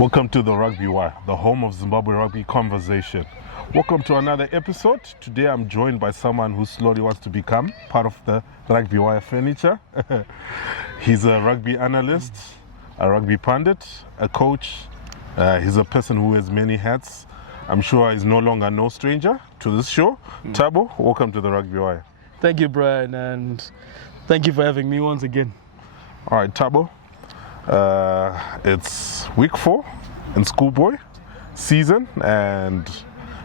Welcome to the Rugby Wire, the home of Zimbabwe rugby conversation. Welcome to another episode. Today I'm joined by someone who slowly wants to become part of the Rugby Wire furniture. He's a rugby analyst, a rugby pundit, a coach. He's a person who wears many hats. I'm sure he's no longer no stranger to this show. Thabo, welcome to the Rugby Wire. Thank you, Brian, and thank you for having me once again. All right, Thabo. It's week 4 in Schoolboy season, and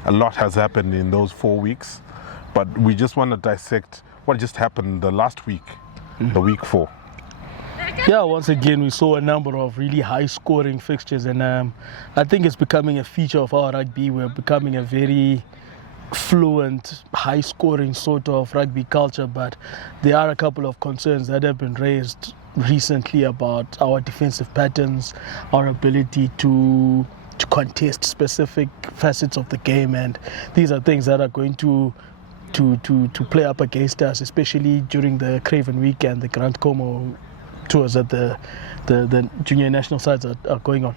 a lot has happened in those 4 weeks. But we just want to dissect what just happened the last week, the week 4. Yeah, once again, we saw a number of really high-scoring fixtures, and I think it's becoming a feature of our rugby. We're becoming a very fluent, high-scoring sort of rugby culture, but there are a couple of concerns that have been raised recently about our defensive patterns, our ability to contest specific facets of the game, and these are things that are going to play up against us, especially during the Craven Week and the Grand Como tours that the junior national sides are going on.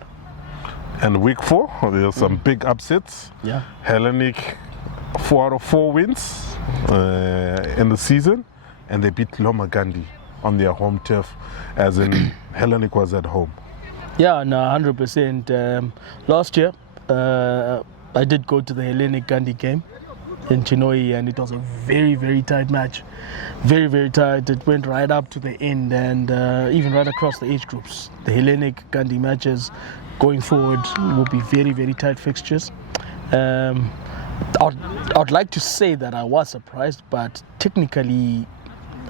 And week 4, there's some big upsets. Yeah. Hellenic 4 out of 4 wins in the season, and they beat Lomagundi on their home turf, as in Hellenic was at home. Yeah, no, 100%. Last year, I did go to the Hellenic Academy game in Chinoi, and it was a very, very tight match. Very, very tight. It went right up to the end, and even right across the age groups. The Hellenic Academy matches going forward will be very, very tight fixtures. I'd like to say that I was surprised, but technically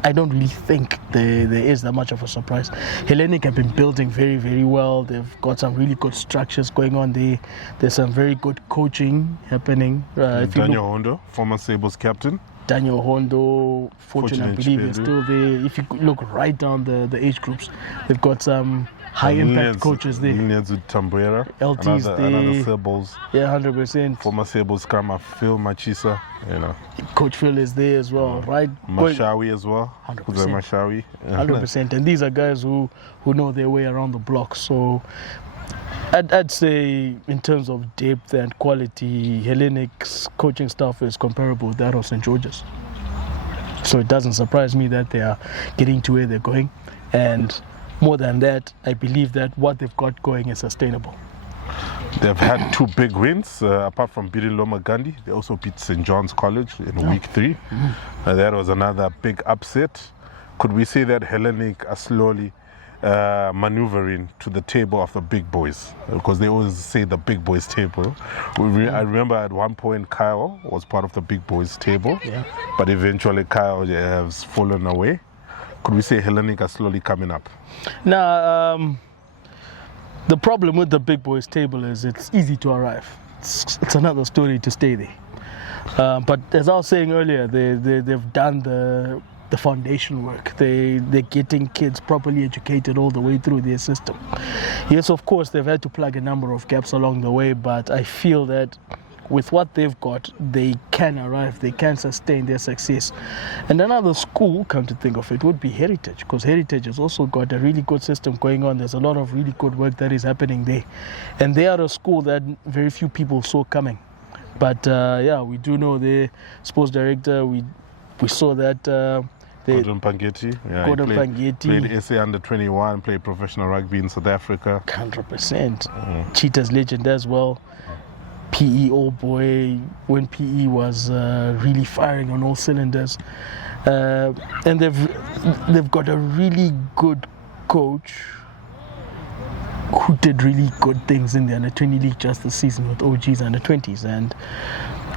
I don't really think there is that much of a surprise. Hellenic have been building very, very well. They've got some really good structures going on there. There's some very good coaching happening. Daniel Hondo, former Sables captain. Daniel Hondo, Fortune, I believe, is still there. If you look right down the age groups, they've got some high-impact coaches there. Linians with Tambuera, LT's another Sables. Yeah, 100%. Former Sables scrummer Phil Machisa, you know. Coach Phil is there as well, right? Mashawi as well. 100%. Mashawi. 100%. And these are guys who know their way around the block. So I'd say in terms of depth and quality, Hellenic's coaching staff is comparable with that of St. George's. So it doesn't surprise me that they are getting to where they're going. And more than that, I believe that what they've got going is sustainable. They've had 2 big wins, apart from beating Lomagundi. They also beat St. John's College in week 3. That was another big upset. Could we say that Hellenic are slowly maneuvering to the table of the big boys? Because they always say the big boys table. I remember at one point Kyle was part of the big boys table, but eventually Kyle has fallen away. Could we say Hellenic are slowly coming up? Now, the problem with the big boys table is it's easy to arrive. It's another story to stay there. But as I was saying earlier, they've done the foundation work. They're getting kids properly educated all the way through their system. Yes, of course, they've had to plug a number of gaps along the way, but I feel that with what they've got, they can arrive, they can sustain their success. And another school, come to think of it, would be Heritage, because Heritage has also got a really good system going on. There's a lot of really good work that is happening there. And they are a school that very few people saw coming. But yeah, we do know their sports director. We saw that Gordon Pangetti. Yeah, Gordon Pangetti. Played SA under 21, played professional rugby in South Africa. 100%. Cheetah's legend as well. PE old boy, when PE was really firing on all cylinders. And they've got a really good coach who did really good things in the under-20 league just this season with OG's under-20s. And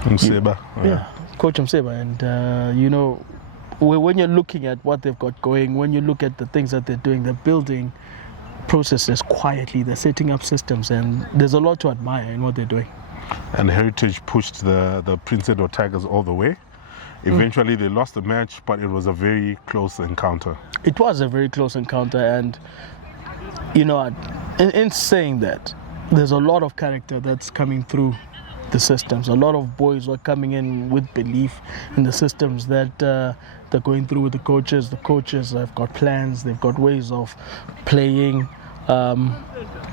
Mseba. Yeah, Coach Mseba. And, you know, when you're looking at what they've got going, when you look at the things that they're doing, they're building processes quietly, they're setting up systems, and there's a lot to admire in what they're doing. And Heritage pushed the Prince Edward Tigers all the way. Eventually they lost the match, but it was a very close encounter. It was a very close encounter, and you know, in saying that, there's a lot of character that's coming through the systems. A lot of boys were coming in with belief in the systems that they're going through with the coaches. The coaches have got plans, they've got ways of playing. I'm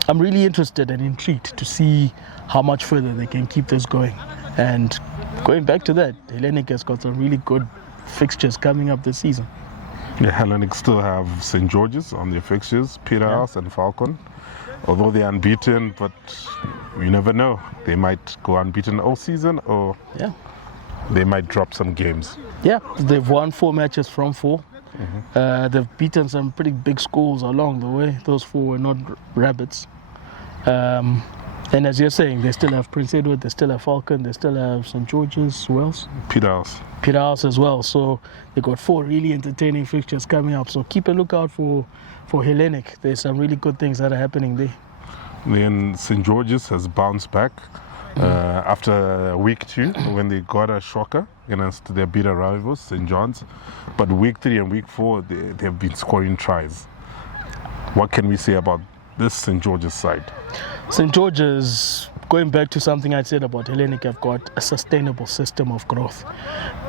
really interested and intrigued to see how much further they can keep this going. And going back to that, Hellenic has got some really good fixtures coming up this season. Yeah, Hellenic still have St. George's on their fixtures, Peterhouse and Falcon. Although they're unbeaten, but you never know. They might go unbeaten all season, or they might drop some games. Yeah, they've won 4 matches from 4. They've beaten some pretty big schools along the way. Those 4 were not rabbits. And as you're saying, they still have Prince Edward, they still have Falcon, they still have St. George's, who else? Peterhouse as well. So they got 4 really entertaining fixtures coming up. So keep a lookout for Hellenic. There's some really good things that are happening there. Then St. George's has bounced back after week 2 when they got a shocker against their bitter rivals, St. John's. But week 3 and week 4, they have been scoring tries. What can we say about this St. George's side? St. George's, going back to something I said about Hellenic, have got a sustainable system of growth.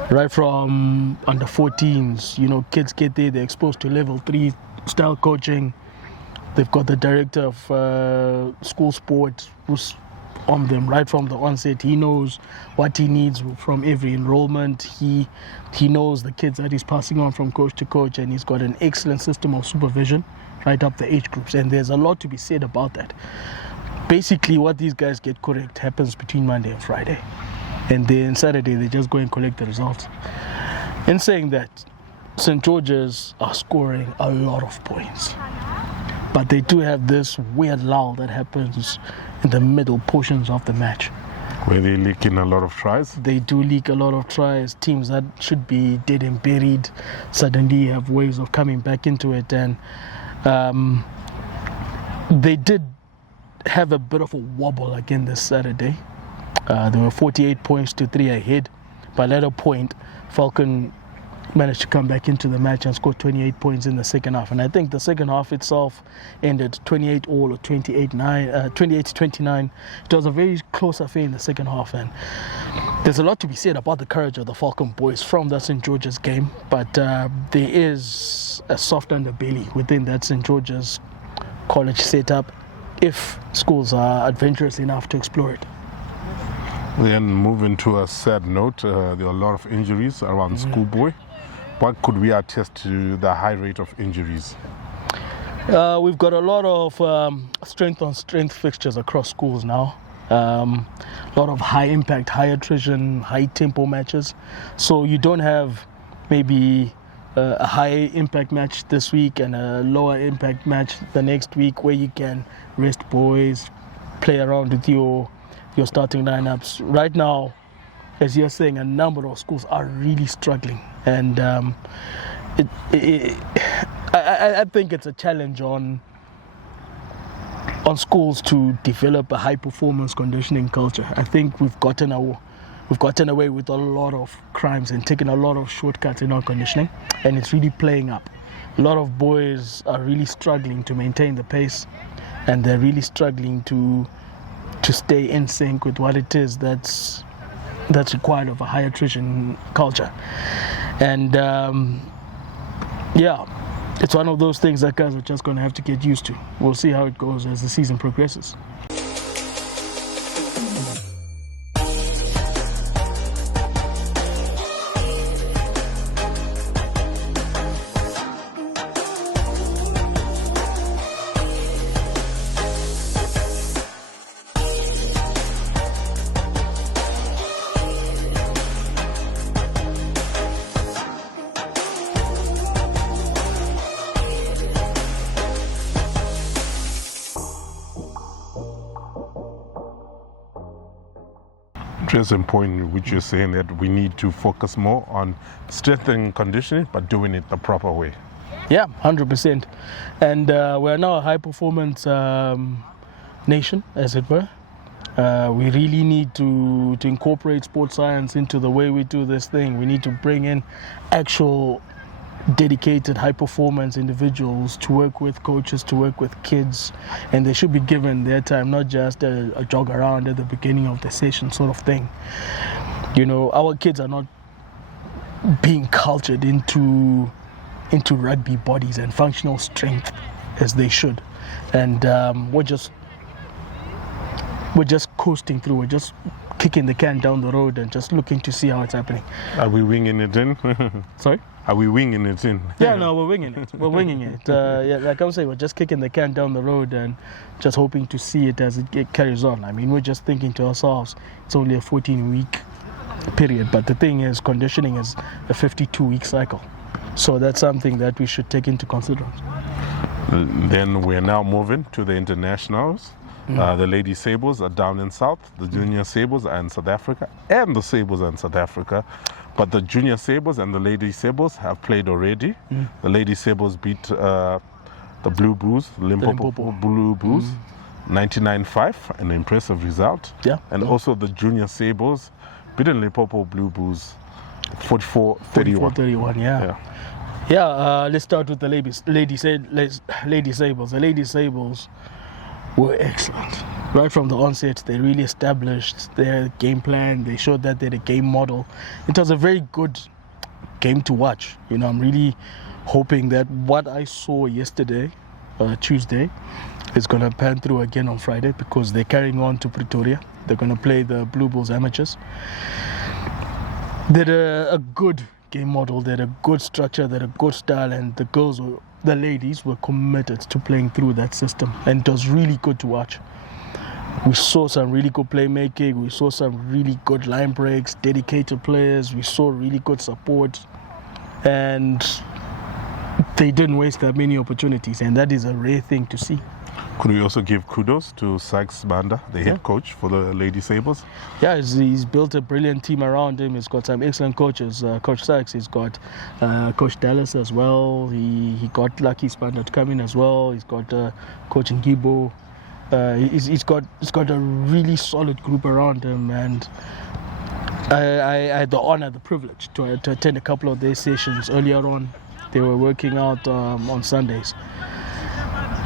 Right from under 14s, kids get there, they're exposed to level 3 style coaching. They've got the director of school sport who's on them right from the onset. He knows what he needs from every enrollment. He knows the kids that he's passing on from coach to coach, and he's got an excellent system of supervision right up the age groups. And there's a lot to be said about that. Basically, what these guys get correct happens between Monday and Friday. And then Saturday, they just go and collect the results. In saying that, St. George's are scoring a lot of points. But they do have this weird lull that happens in the middle portions of the match. Where they leak in a lot of tries? They do leak a lot of tries. Teams that should be dead and buried suddenly have ways of coming back into it. And they did have a bit of a wobble again this Saturday. There were 48 points to 3 ahead. By latter point, Falcon managed to come back into the match and score 28 points in the second half. And I think the second half itself ended 28 all or 28 to 29. It was a very close affair in the second half. And there's a lot to be said about the courage of the Falcon boys from that St. George's game. But there is a soft underbelly within that St. George's college setup if schools are adventurous enough to explore it. Then moving to a sad note, there are a lot of injuries around Schoolboy. What could we attest to the high rate of injuries? We've got a lot of strength-on-strength fixtures across schools now. A lot of high impact, high attrition, high tempo matches. So you don't have maybe a high impact match this week and a lower impact match the next week where you can rest boys, play around with your starting lineups. Right now, as you're saying, a number of schools are really struggling, and I think it's a challenge on schools to develop a high performance conditioning culture. I think we've gotten away with a lot of crimes and taken a lot of shortcuts in our conditioning, and it's really playing up. A lot of boys are really struggling to maintain the pace, and they're really struggling to stay in sync with what it is that's required of a high attrition culture. And it's one of those things that guys are just going to have to get used to. We'll see how it goes as the season progresses. Interesting point which you're saying that we need to focus more on strength and conditioning, but doing it the proper way. Yeah, 100%. And we're now a high performance nation, as it were. We really need to incorporate sports science into the way we do this thing. We need to bring in actual dedicated high performance individuals to work with coaches, to work with kids, and they should be given their time, not just a jog around at the beginning of the session sort of thing. Our kids are not being cultured into rugby bodies and functional strength as they should. and we're just coasting through. We're just kicking the can down the road and just looking to see how it's happening. Are we winging it in? Sorry? Are we winging it in? Yeah, no, we're winging it. We're winging it. Yeah, like I'm saying, we're just kicking the can down the road and just hoping to see it as it carries on. I mean, we're just thinking to ourselves, it's only a 14-week period, but the thing is, conditioning is a 52-week cycle. So that's something that we should take into consideration. Then we're now moving to the internationals. The lady Sables are down in South, the junior Sables are in South Africa, and the Sables are in South Africa. But the junior Sables and the lady Sables have played already. The lady Sables beat the Blue Bulls, Limpopo Blue Bulls, 99-5, an impressive result. Yeah. And also the junior Sables beaten Limpopo Blue Bulls 44-31. 44-31, yeah. Let's start with the lady Sables. The lady Sables were excellent. Right from the onset, they really established their game plan. They showed that they're a game model. It was a very good game to watch. You know, I'm really hoping that what I saw yesterday, Tuesday, is going to pan through again on Friday, because they're carrying on to Pretoria. They're going to play the Blue Bulls amateurs. They're a good game model. They're a good structure. They're a good style, and the ladies were committed to playing through that system, and it was really good to watch. We saw some really good playmaking, we saw some really good line breaks, dedicated players, we saw really good support, and they didn't waste that many opportunities, and that is a rare thing to see. Could we also give kudos to Sykes Banda, the head coach for the Lady Sables? Yeah, he's built a brilliant team around him. He's got some excellent coaches. Coach Sykes, he's got Coach Dallas as well. He got Lucky Spanda to come in as well. He's got Coach Ngibo. He's got a really solid group around him, and I had the honor, the privilege to attend a couple of their sessions earlier on. They were working out on Sundays.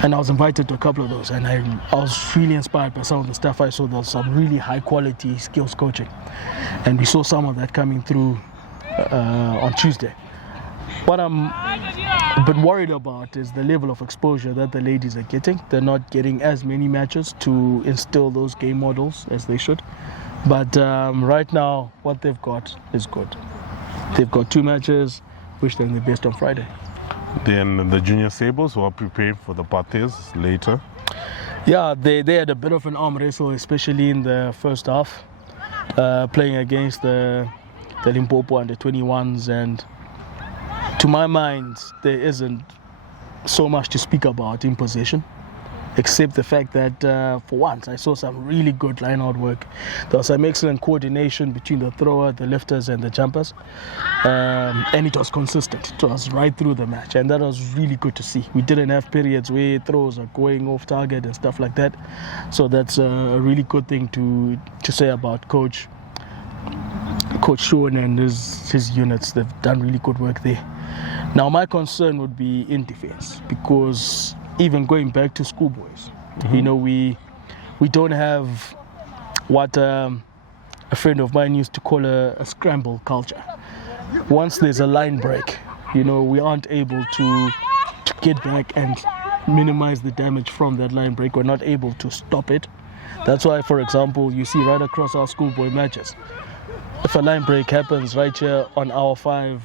And I was invited to a couple of those, and I was really inspired by some of the stuff I saw. There was some really high quality skills coaching, and we saw some of that coming through on Tuesday. What I'm a bit worried about is the level of exposure that the ladies are getting. They're not getting as many matches to instill those game models as they should. But right now, what they've got is good. They've got 2 matches, which they're in the best on Friday. Then the junior Sables who are preparing for the Pathes later. Yeah, they had a bit of an arm wrestle, especially in the first half, playing against the Limpopo under 21s, and to my mind, there isn't so much to speak about in possession, except the fact that for once I saw some really good line-out work. There was some excellent coordination between the thrower, the lifters, and the jumpers, and it was consistent. It was right through the match, and that was really good to see. We didn't have periods where throws are going off target and stuff like that, so that's a really good thing to say about Coach Sean and his units. They've done really good work there. Now my concern would be in defense, because even going back to schoolboys, you know, we don't have what a friend of mine used to call a scramble culture. Once there's a line break, you know, we aren't able to get back and minimize the damage from that line break. We're not able to stop it. That's why, for example, you see right across our schoolboy matches, if a line break happens right here on hour 5,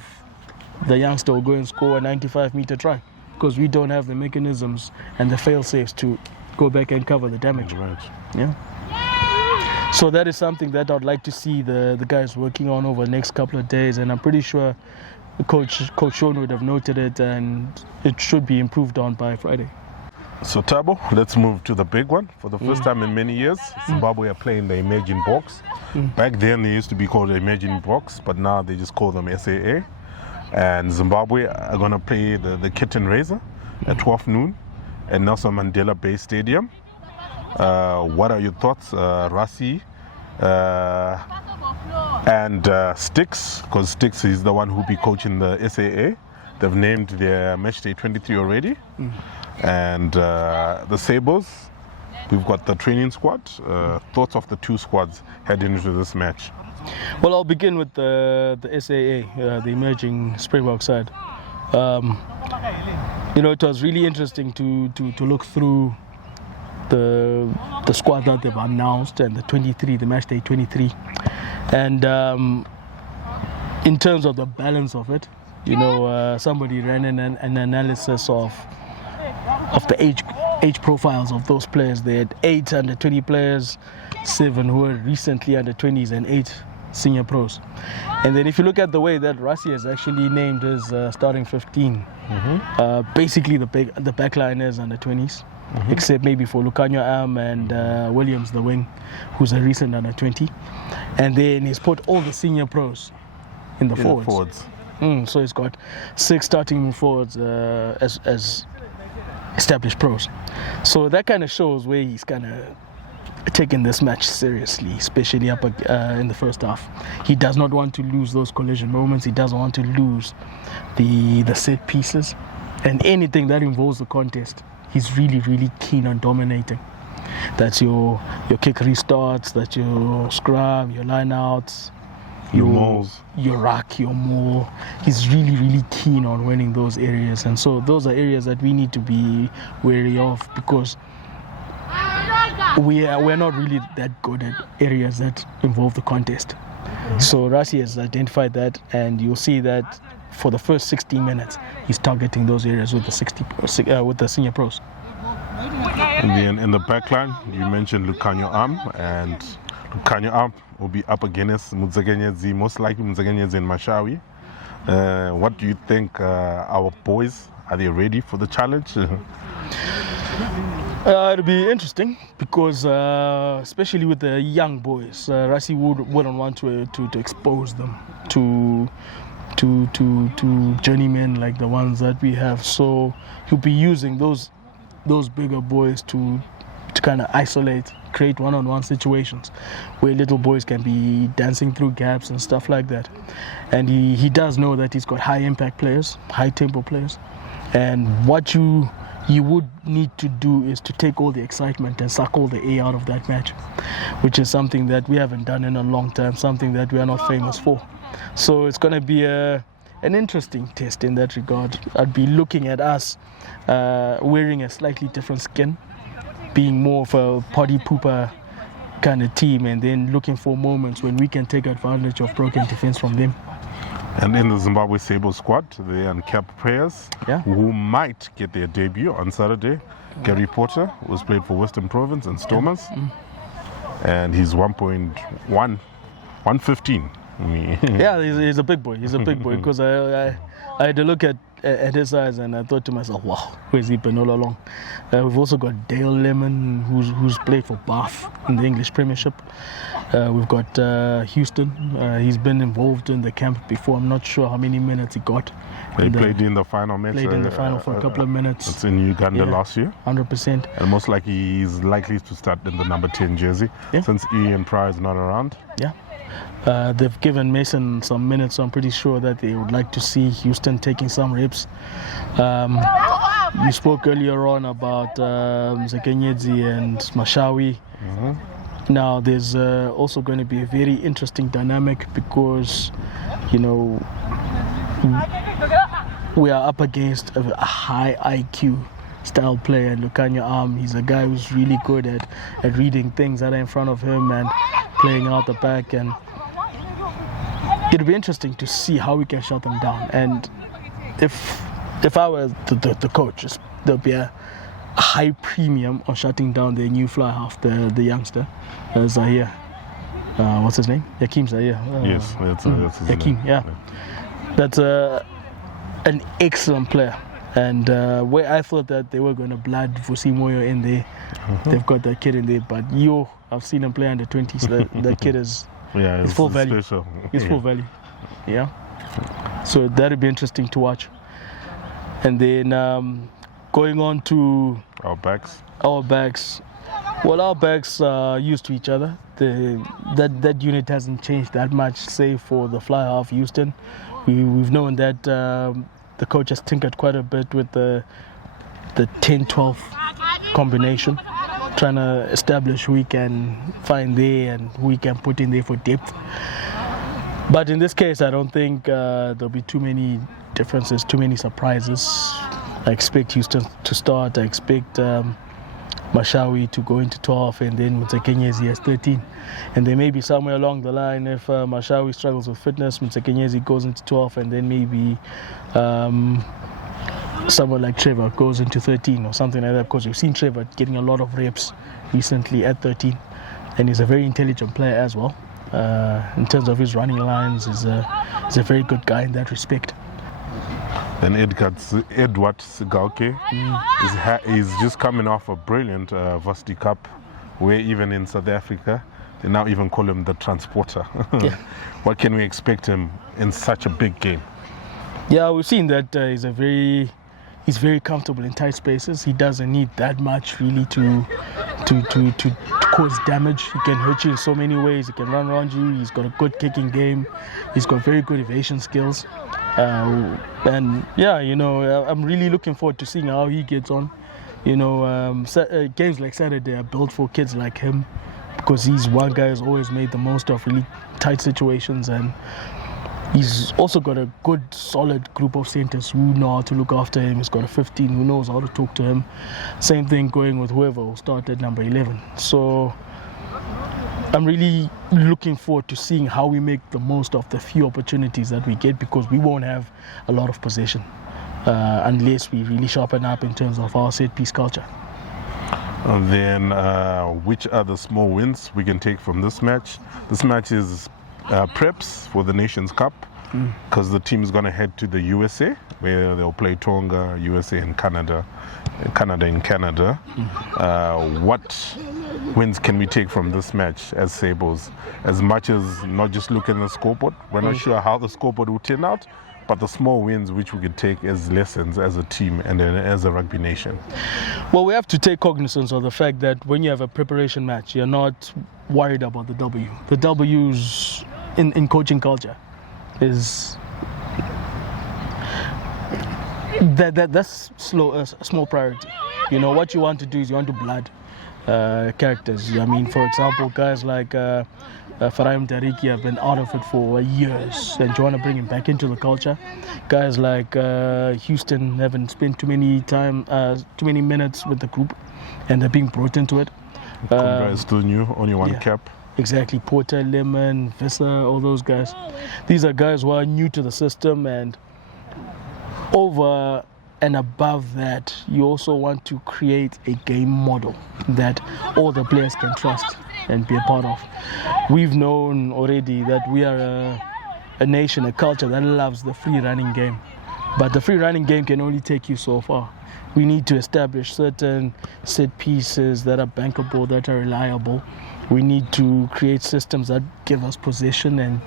the youngster will go and score a 95-meter try, because we don't have the mechanisms and the fail-safes to go back and cover the damage. Right. Yeah. So that is something that I'd like to see the guys working on over the next couple of days, and I'm pretty sure Coach Sean would have noted it, and it should be improved on by Friday. So Tabo, let's move to the big one. For the first time in many years, Zimbabwe are playing the Imagine Box. Back then they used to be called the Imagine Box, but now they just call them SAA. And Zimbabwe are going to play the Kitten Razor at 12 noon at Nelson Mandela Bay Stadium. What are your thoughts, Rassi and Sticks? Because Sticks is the one who'll be coaching the SAA. They've named their match day 23 already. And the Sables, we've got the training squad. Thoughts of the 2 squads heading into this match? Well, I'll begin with the SAA, the emerging Springbok side. It was really interesting to look through the squad that they've announced and the match day 23, and in terms of the balance of it, somebody ran an analysis of the age profiles of those players. They had 8 under 20 players, 7 who were recently under 20s, and 8 senior pros. And then if you look at the way that Rassie has actually named his starting 15, basically the back line is under 20s, except maybe for Lucanio Am and Williams, the wing, who's a recent under 20. And then he's put all the senior pros in the forwards. So he's got 6 starting forwards as established pros. So that kind of shows where he's kind of taking this match seriously, especially up in the first half. He does not want to lose those collision moments. He doesn't want to lose the set pieces, and anything that involves the contest, he's really, really keen on dominating. That's your kick restarts, that's your scrum, your line outs, your ruck, your maul. He's really, really keen on winning those areas, and so those are areas that we need to be wary of, because we're not really that good at areas that involve the contest. So Rassie has identified that, and you'll see that for the first 60 minutes, he's targeting those areas with the senior pros. And then in the back line, you mentioned Lucanio Am, and Lucanio Am will be up against Mutsekenyezi, most likely Mutsekenyezi and Mashawi. What do you think, our boys, are they ready for the challenge? It'll be interesting because, especially with the young boys, Rassie wouldn't want to expose them to journeymen like the ones that we have. So he'll be using those bigger boys to kind of isolate, create one-on-one situations where little boys can be dancing through gaps and stuff like that. And he does know that he's got high-impact players, high-tempo players, and what you would need to do is to take all the excitement and suck all the air out of that match, which is something that we haven't done in a long time, something that we are not famous for. So it's going to be an interesting test in that regard. I'd be looking at us wearing a slightly different skin, being more of a potty pooper kind of team, and then looking for moments when we can take advantage of broken defense from them. And in the Zimbabwe Sables squad, they are uncapped players who might get their debut on Saturday. Gary Porter, who's played for Western Province and Stormers, and he's 115. Yeah, he's a big boy. He's a big boy, because I had to look at his eyes and I thought to myself, wow, where's he been all along? We've also got Dale Lemon, who's played for Bath in the English Premiership. We've got Houston. He's been involved in the camp before. I'm not sure how many minutes he got. He played in the final match. Played in the final for a couple of minutes. It's in Uganda last year. 100%. And most likely he's likely to start in the number 10 jersey since Ian Pryor is not around. Yeah. They've given Mason some minutes, so I'm pretty sure that they would like to see Houston taking some reps. You spoke earlier on about Mutsekenyezi and Mashawi. Now there's also going to be a very interesting dynamic because, we are up against a high IQ style player. Lucanio Am, he's a guy who's really good at reading things that are in front of him and playing out the back, and it'll be interesting to see how we can shut them down. And if I were the coach, there'll be a high premium on shutting down their new fly half, the youngster Zahir. What's his name? Yakim Zahir. Yes, that's his Yakim, name. yeah. That's an excellent player. And where I thought that they were going to blood Fusimoyo in there, they've got that kid in there. But I've seen him play under 20s. That kid is full value. Special. He's full value. Yeah. So that'll be interesting to watch. And then going on to our backs. Well, our backs are used to each other. That unit hasn't changed that much, save for the fly half Houston. We've known that the coach has tinkered quite a bit with the 10-12 combination, trying to establish who we can find there and who we can put in there for depth. But in this case, I don't think there'll be too many differences, too many surprises. I expect Houston to start. I expect Mashawi to go into 12, and then Mutsekenyezi has 13. And then maybe somewhere along the line, if Mashawi struggles with fitness, Mutsekenyezi goes into 12, and then maybe someone like Trevor goes into 13 or something like that, because we've seen Trevor getting a lot of reps recently at 13, and he's a very intelligent player as well. In terms of his running lines, he's a very good guy in that respect. And Edward Sigauke is just coming off a brilliant Varsity Cup, where even in South Africa, they now even call him the transporter. Yeah. What can we expect him in such a big game? Yeah, we've seen that he's very comfortable in tight spaces. He doesn't need that much really to cause damage. He can hurt you in so many ways. He can run around you. He's got a good kicking game. He's got very good evasion skills. And yeah, you know, I'm really looking forward to seeing how he gets on. You know, games like Saturday are built for kids like him, because he's one guy who's always made the most of really tight situations, and he's also got a good, solid group of centers who know how to look after him. He's got a 15 who knows how to talk to him. Same thing going with whoever will start at number 11. So I'm really looking forward to seeing how we make the most of the few opportunities that we get, because we won't have a lot of possession unless we really sharpen up in terms of our set-piece culture. And then which other small wins we can take from this match? This match is preps for the Nations Cup, because the team is going to head to the USA, where they'll play Tonga, USA, and Canada in Canada. What wins can we take from this match as Sables? As much as not just look at the scoreboard, we're not sure how the scoreboard will turn out, but the small wins which we could take as lessons as a team and then as a rugby nation. Well, we have to take cognizance of the fact that when you have a preparation match, you're not worried about the W. The W's in coaching culture is that's a small priority. You know, what you want to do is you want to blood characters. I mean, for example, guys like Faraim Tariki have been out of it for years, and you want to bring him back into the culture. Guys like Houston haven't spent too many minutes with the group, and they're being brought into it. Kumbra is still new, only one cap. Exactly, Porter, Lemon, Vissa, all those guys. These are guys who are new to the system, and over and above that, you also want to create a game model that all the players can trust and be a part of. We've known already that we are a nation, a culture that loves the free running game. But the free running game can only take you so far. We need to establish certain set pieces that are bankable, that are reliable. We need to create systems that give us possession and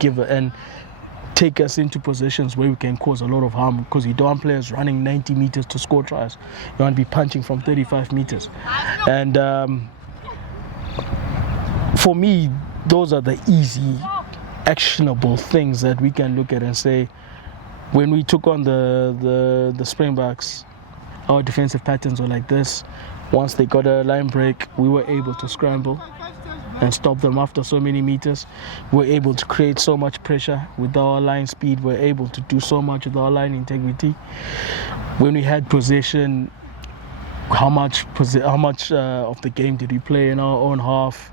take us into positions where we can cause a lot of harm, because you don't want players running 90 meters to score tries. You want to be punching from 35 meters. And for me, those are the easy, actionable things that we can look at and say, when we took on the Springboks, our defensive patterns were like this. Once they got a line break, we were able to scramble and stop them after so many meters. We're able to create so much pressure with our line speed. We're able to do so much with our line integrity. When we had possession, how much of the game did we play in our own half?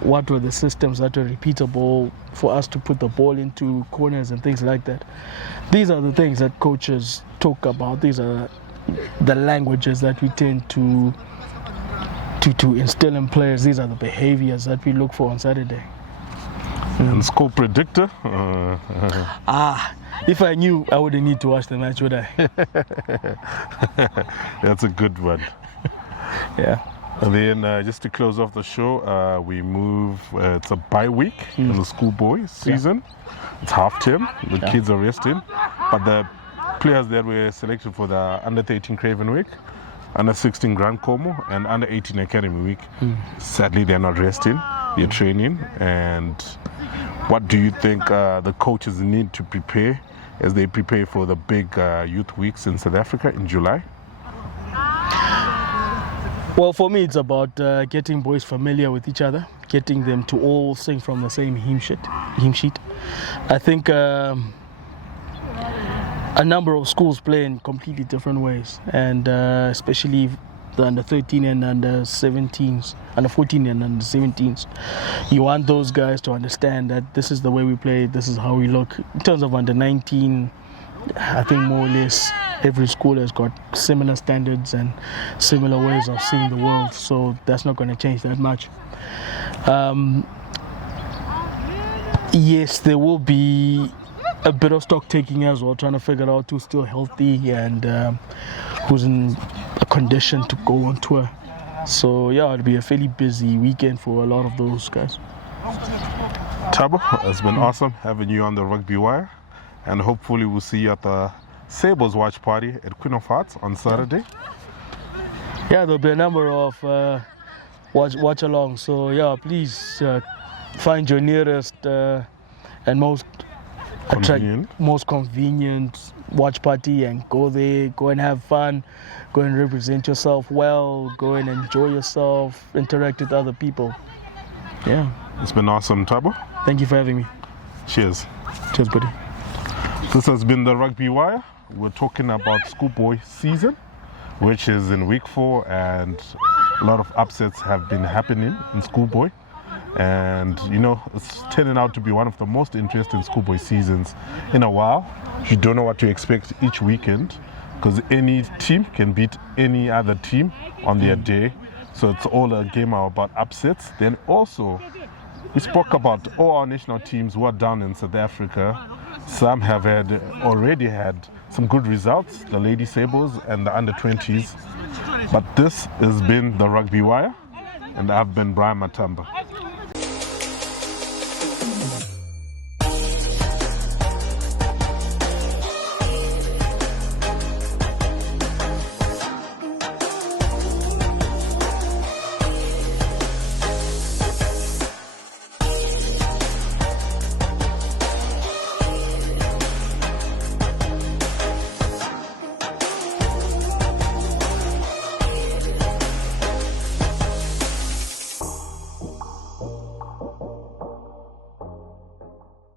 What were the systems that were repeatable for us to put the ball into corners and things like that? These are the things that coaches talk about. These are the languages that we tend to instill in players. These are the behaviors that we look for on Saturday. And score predictor? If I knew, I wouldn't need to watch the match, would I? That's a good one. Yeah. And then just to close off the show, we move, it's a bye week in the schoolboy season. Yeah. It's half term, the kids are resting, but the players that were selected for the under 13 Craven week, under 16 Grand Como, and under 18 Academy week, sadly they're not resting, they're training. And what do you think the coaches need to prepare as they prepare for the big youth weeks in South Africa in July? Well, for me, it's about getting boys familiar with each other, getting them to all sing from the same hymn sheet. I think a number of schools play in completely different ways, and especially the under 13 and under 17s, under 14 and under 17s. You want those guys to understand that this is the way we play, this is how we look. In terms of under 19, I think more or less every school has got similar standards and similar ways of seeing the world, so that's not going to change that much. Yes, there will be a bit of stock taking as well, trying to figure out who's still healthy and who's in a condition to go on tour. So yeah, it'll be a fairly busy weekend for a lot of those guys. Thabo, it's been awesome having you on the Rugby Wire, and hopefully we'll see you at the Sables watch party at Queen of Hearts on Saturday. Yeah, there'll be a number of watch along. So yeah, please find your nearest and most convenient watch party and go there, go and have fun, go and represent yourself well, go and enjoy yourself, interact with other people. Yeah. It's been awesome, Thabo. Thank you for having me. Cheers. Cheers, buddy. This has been the Rugby Wire. We're talking about Schoolboy season, which is in week 4, and a lot of upsets have been happening in Schoolboy. And you know, it's turning out to be one of the most interesting Schoolboy seasons in a while. You don't know what to expect each weekend, because any team can beat any other team on their day. So it's all a game about upsets. Then also, we spoke about all our national teams who are down in South Africa. Some have already had some good results, the Lady Sables and the under-20s. But this has been the Rugby Wire, and I've been Brian Matamba.